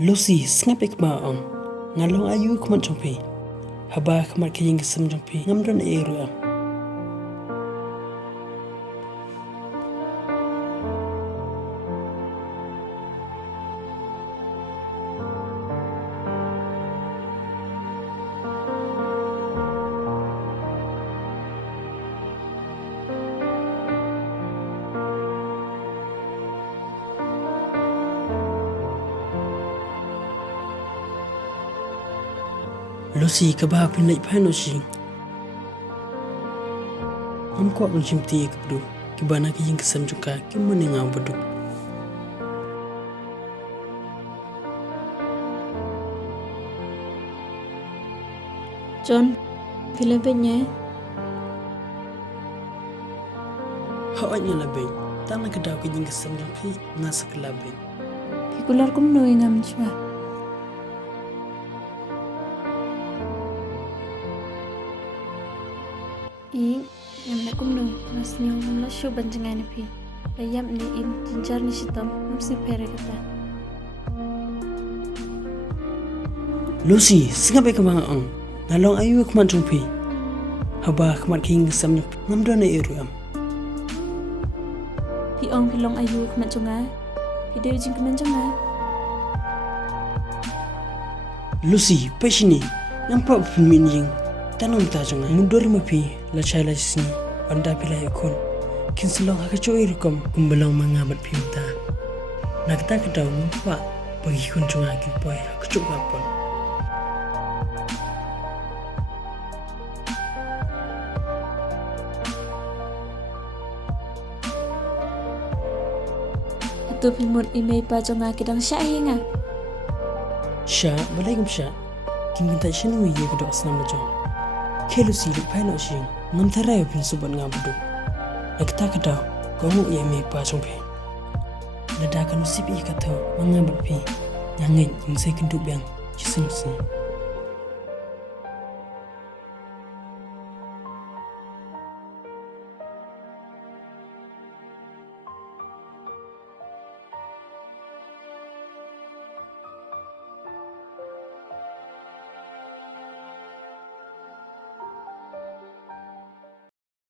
Lucy snapik maong ngalong ayu kumat jongpi haba kamat kaying kesem jongpi ngamdon eru am Lucy kabah pinai pano sing amko ang chimti ekbru kibana kaying kesem juga kimane ngam bedu John, film nya hawanya labeng tanah kedaw kaying kesem jongpi nasak labeng pikular kum no ngam chwa iing yang nak kum no mas nyo ngam la shu banjangan pi ayam ni in jinjar ni sitam msi pere kata Lucy singabe kamang ngalong ayu kumat jongpi haba kamat kaying kesem jongpi ngamdon eru am pi ong pilong ayu kumat jonga pi dew jing kuman jonga Lucy peshini nampak filmin ying tanong ta jonga mundur mapi la chala sini anda pilai kon kinselong hakachoi rukom kumbalong mangamat pimta nakta kedaw mpa bagi kun jonga kin poi hakachok apon tu pilmut imei pa jonga kidang sya hinga sha balai gum sha kin minta shinu ye kedaw asnam jong Lucy lu pano sing ngam Tharai pin suban ngam bedu nakta kedaw kamu ye me pa jongpi nada kan sipi katho mangamat pi nyangai insai kenduk yang cising sing